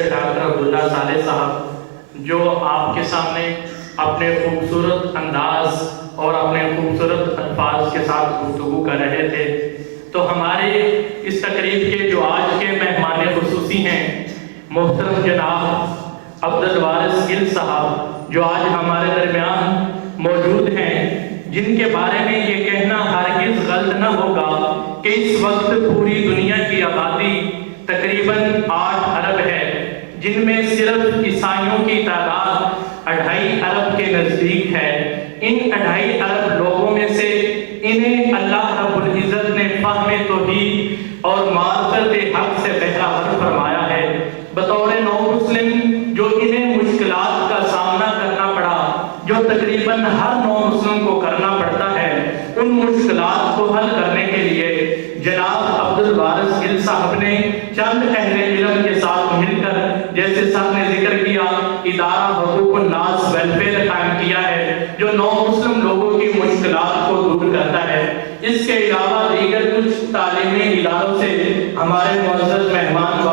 Doctor عبداللہ صالح صاحب جو آپ کے سامنے اپنے خوبصورت انداز اور اپنے خوبصورت الفاظ کے ساتھ گفتگو کر رہے تھے، تو ہمارے اس تقریب کے جو آج کے مہمان خصوصی ہیں محترم جناب عبدالوارث گل صاحب جو آج ہمارے درمیان موجود ہیں، جن کے بارے میں یہ کہنا ہرگز غلط نہ ہوگا کہ اس وقت پوری دنیا کی آبادی تقریباً 8 ارب ہے، جن میں صرف عیسائیوں کی تعداد 2.5 ارب کے نزدیک ہے۔ ان 2.5 ارب لوگوں میں سے انہیں اللہ رب العزت نے فہم توحید اور معرفت حق سے بہرہ فرمایا ہے۔ بطور نو مسلم جو انہیں مشکلات کا سامنا کرنا پڑا، جو تقریباً ہر نو مسلم کو کرنا پڑتا ہے، ان مشکلات کو حل کرنے کے لیے جناب عبدالوارث گل صاحب نے چند اہل علم کے ساتھ مل کر، جیسے صاحب نے ذکر کیا، ادارہ حقوق الناس ویلفیئر قائم کیا ہے جو نو مسلم لوگوں کی مشکلات کو دور کرتا ہے۔ اس کے علاوہ دیگر کچھ تعلیمی اداروں سے ہمارے معزز مہمان